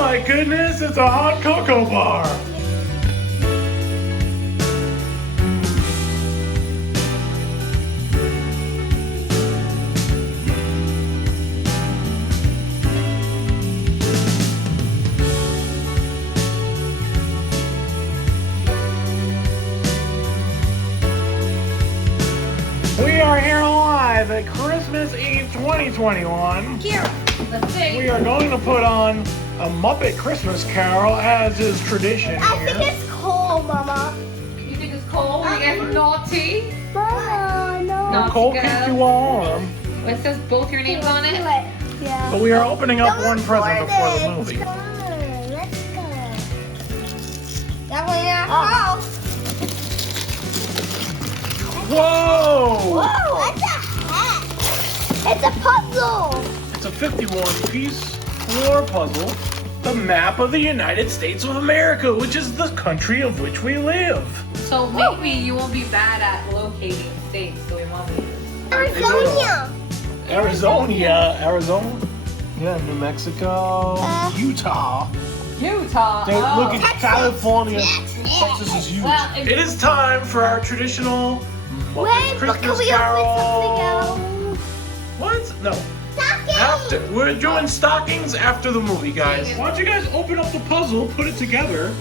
my goodness, it's a hot cocoa bar. We are here live at Christmas Eve 2021. Here, let's see. We are going to put on a Muppet Christmas Carol, as is tradition I here. think it's cold, Mama. You think it's cold? When you get naughty? Mama, no. Naughty Cold girl. keeps you warm. It says both your names on it? Yeah. But we are opening up one present before the movie. Come on, let's go. Definitely not cold. Whoa! Whoa, that's a hat. It's a puzzle. It's a 51-piece floor puzzle. The map of the United States of America, which is the country of which we live. So maybe you won't be bad at locating states the way Mommy is. Arizona. Arizona. Yeah, New Mexico. Utah. Utah. Then look at Texas. California. Texas. Texas is huge. Well, if- It is time for our traditional Muppet Wait, but can Christmas we Carol. open something else? What? No. Stocking. After we're doing stockings after the movie, guys. Why don't you guys open up the puzzle, put it together?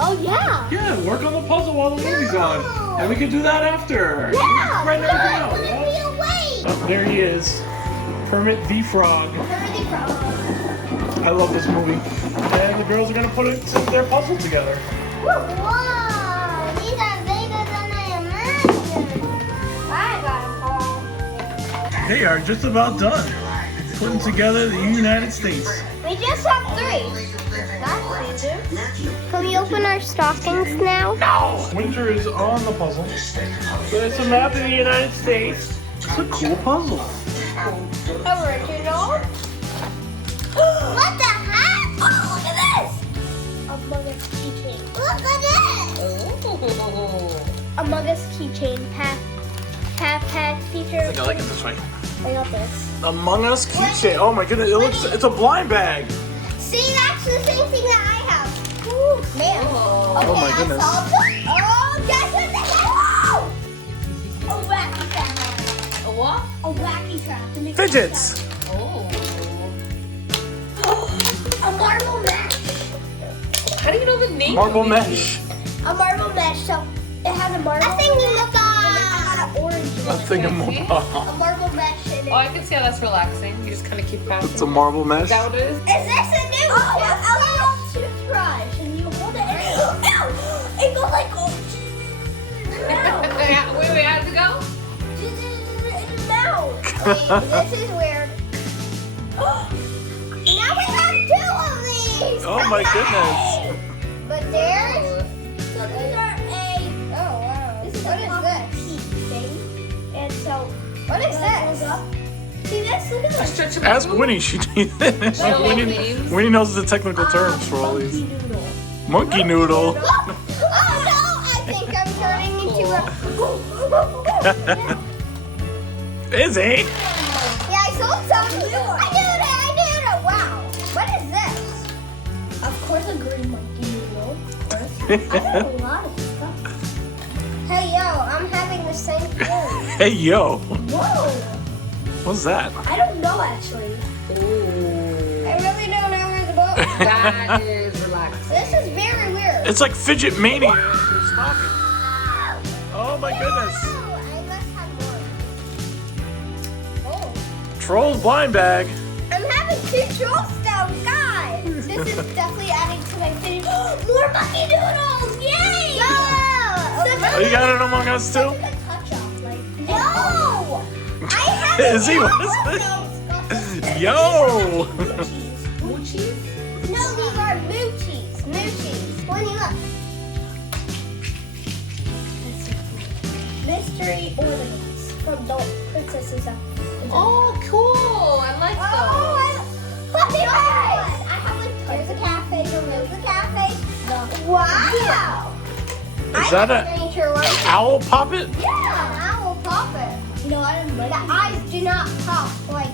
Oh, yeah. Yeah, work on the puzzle while the movie's on, and we can do that after. Yeah. Spread No, everything it's out. going to be a waste. Oh, there he is, Kermit the Frog. I love this movie. And the girls are gonna put their puzzle together. Whoa, these are bigger than I imagined. I got a ball. They are just about done putting together the United States. We just have 3. That's easy. Can we open our stockings now? No! Wynter is on the puzzle. So it's a map of the United States. It's a cool puzzle. Original. What the heck? Oh, look at this. Among Us keychain. Look at this. Oh. Among Us keychain. Pat feature. I think I like it this way. I got this. Among Us keychain. Oh my goodness, it's a blind bag. See, that's the same thing that I have. Ooh, man. Oh. Okay, Oh my goodness. I saw it. Oh, guess what this is? Whoa! A wacky trap. A what? A wacky trap. to make it Fidgets. Oh. A marble mesh. How do you know the name? Marble of mesh. A marble mesh, so it has a marble. I think we look an orange. A thing of A marble mesh in it. Oh, I can see how that's relaxing. You just kind of keep passing. It's a marble mesh. Is that what it is? Is this a new toothbrush? And you hold it and it goes like Yeah, wait, how's it go? in the mouth. Wait, this is weird. Now we have 2 of these. Oh my goodness. But there's. So these are oh wow. This is what is this? Thing. And so what is this? See this? Look at this. Stretch them Ask out. Winnie. Winnie knows the technical terms for all these. Monkey noodle. Oh no! I think I'm turning into a. Is he? Yeah, I sold some. I did it. Wow. What is this? Of course, a green monkey noodle. Of course. I got a lot of stuff. Hey yo, I'm having the same thing. Hey yo. Whoa. What's that? I don't know actually. Ooh. I really don't know where to go. That is relaxing. This is very weird. It's like Fidget Mania. Oh my goodness. Oh, I must have more. Oh. Trolls blind bag. I'm having 2 troll stones, guys. This is definitely adding to my food. More monkey noodles! Yay! Yo! Oh, you got it Among Us too? Touch up, like, no! I have Is he? What is this? Yo! Moochies? No, these are moochies. Moochies. When you look. Mystery ornaments from Adult Princesses. Oh, cool. I like those. Puppy Red! I have one. Here's a cafe. Here's a cafe. Wow! Is that a owl poppet? Yeah, an owl poppet. You know what? The eyes do not pop like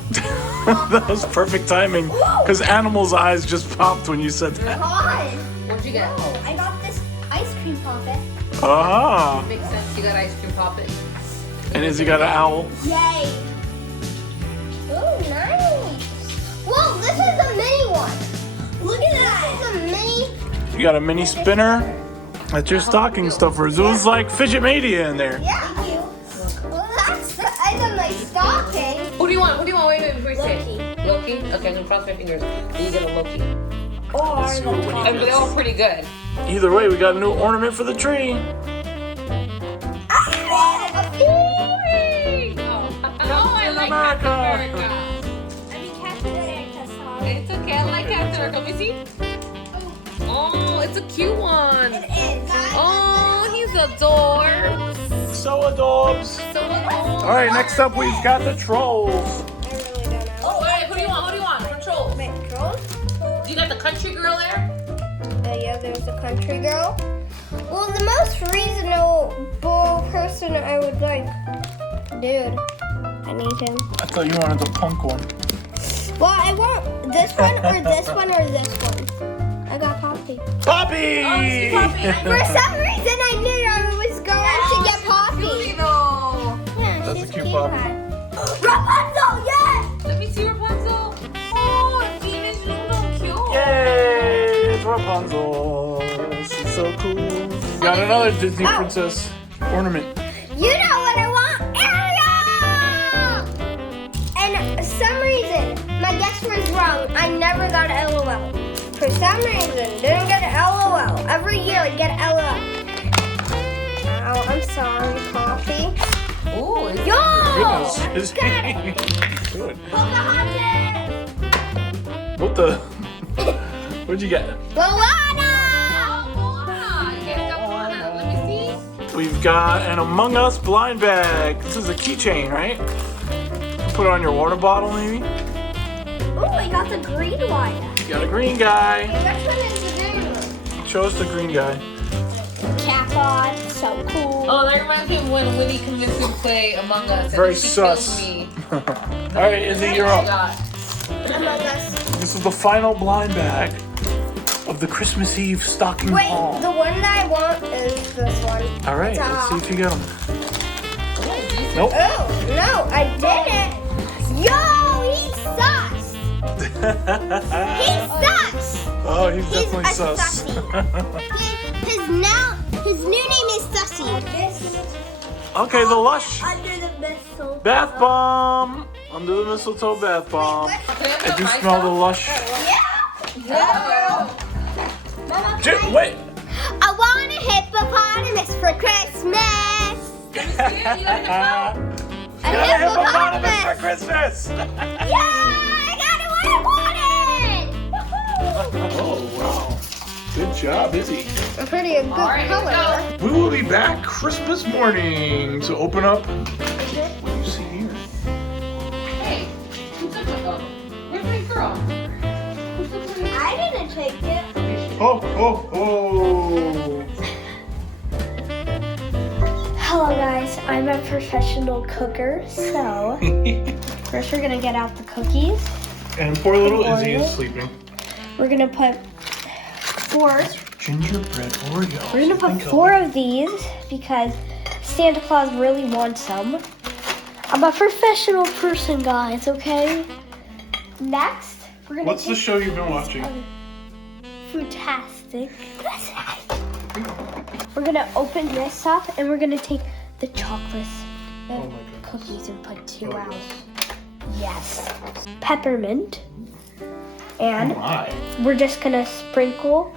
That was perfect timing. Because Animal's eyes just popped when you said that. God. What'd you get? Oh, I got this ice cream puppet. Ah. Makes sense. You got ice cream poppet. And Izzy got an owl. Yay. Oh, nice. Whoa, this is a mini one. Look at that. This is a mini. You got a mini spinner. That's your stocking stuffers. It was like Fidget Mania in there. Yeah. Well, that's my stocking. Who do you want? Who do you want? Wait, before you say it. Loki? Okay, I'm gonna cross my fingers. You get a Loki. Let's see what Winnie And they gets. all pretty good. Either way, we got a new ornament for the tree. Oh, I like America. Captain America. It's okay, I like Captain America. Let me see. Oh, it's a cute one. It is. Oh, he's adorbs. So adorbs. So adorbs. All right, next up we've got the trolls. I really don't know. Oh, all right, who do you want? Who do you want? Control. Wait, trolls? You got the country girl there? Yeah, there's a country girl. Well, the most reasonable person I would like. Dude, I need him. I thought you wanted the punk one. Well, I want this one or this one or this one. I got Poppy. Poppy! Oh, see Poppy. For some reason, I knew I was going to get Poppy. Cutie though. Yeah, That's she's a cute Poppy. Rapunzel, yes! Let me see Rapunzel. Oh, Venus, you look cute. Yay! It's Rapunzel. This is so cool. Got another Disney Oh. princess ornament. You know what I want? Ariel! And for some reason, my guess was wrong. I never got an LOL. For some reason, didn't get an LOL. Every year I get an LOL. Oh, I'm sorry, Poppy. Oh, it's Yo! Goodness. Got it. Good. Pocahontas! What the? What'd you get? Moana! Moana. You guys got Moana. Let me see. We've got an Among Us blind bag. This is a keychain, right? Put it on your water bottle, maybe? Oh, I got the green one. You got a green guy. Which one is the green one? Show us the green guy. Cap on, so cool. Oh, that reminds me of when Winnie convinced me to play Among Us. And Very then she sus. killed me. All right, Izzy, you're Oh, up. God. Among Us. This is the final blind bag of the Christmas Eve stocking Wait, haul. the one that I want is this one. All right, let's see if you get them. Nope. Oh, no, I didn't. Yo, he sucks. He sucks. Oh, he's He's definitely a sus. sussy. His new name is Sussy. Okay, the Lush Under the mistletoe. bath bomb. Under the mistletoe bath bomb. I do smell the Lush. Yeah. Wait. I want a hippopotamus for Christmas. A Hippopotamus for hippopotamus. Christmas. Yeah, I got what I wanted. Oh, wow. Good job, Izzy. I'm pretty a good right, color. let's We will be back Christmas morning to open up what you see here. Hey, who took my phone? Where's my girl? I didn't take it. Ho, ho, ho. Hello guys, I'm a professional cooker, so first we're gonna get out the cookies. And poor little Izzy is sleeping. We're gonna put four. Gingerbread Oreos. We're gonna put four of these because Santa Claus really wants some. I'm a professional person, guys. Okay. Next, we're gonna. What's the take show you've been watching? Frutastic. We're gonna open this up and we're gonna take the chocolates, the Oh my goodness. cookies, and put two Oh, out. yes. Yes. Peppermint. Oh And my. we're just gonna sprinkle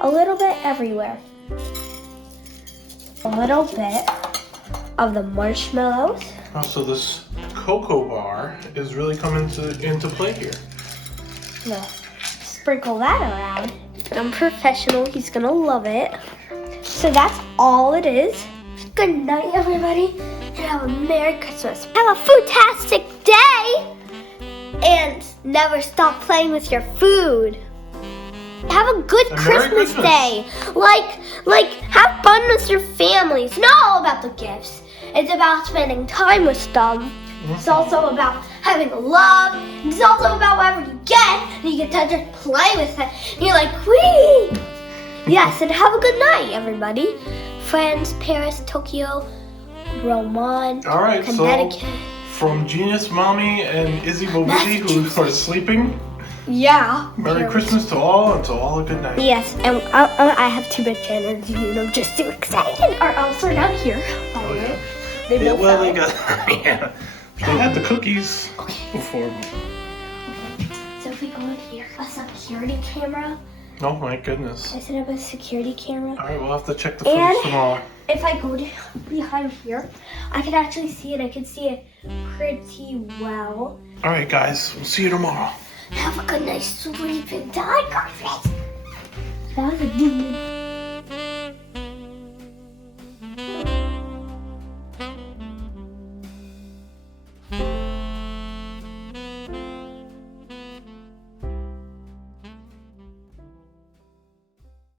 a little bit everywhere. A little bit of the marshmallows. Oh, so this cocoa bar is really coming into play here. Gonna sprinkle that around. I'm professional, he's gonna love it. So that's all it is. Good night, everybody, and have a Merry Christmas. Have a fantastic day, and never stop playing with your food. Have a good And Merry Christmas Christmas. day. Like, have fun with your families. It's not all about the gifts. It's about spending time with them. It's also about having love. It's also about whatever you get, and you get to just play with it. And you're like, whee! Yes, and have a good night, everybody. France, Paris, Tokyo, Roman, All right, Connecticut. so from Genius Mommy and Izzy Bobici, who are sleeping, Yeah. Merry Christmas to all, and to all a good night. Yes, and I have too much energy, and I'm just too excited. Our elves are not here. By the way. They Yeah, both well, they died. got, yeah, they had the cookies before. So if we go in here, a security camera. Oh my goodness. I set up a security camera. All right, we'll have to check the And- footage tomorrow. If I go behind here, I can actually see it. I can see it pretty well. All right, guys, we'll see you tomorrow. Have a good night, sleep, and die, guys. That was a demon.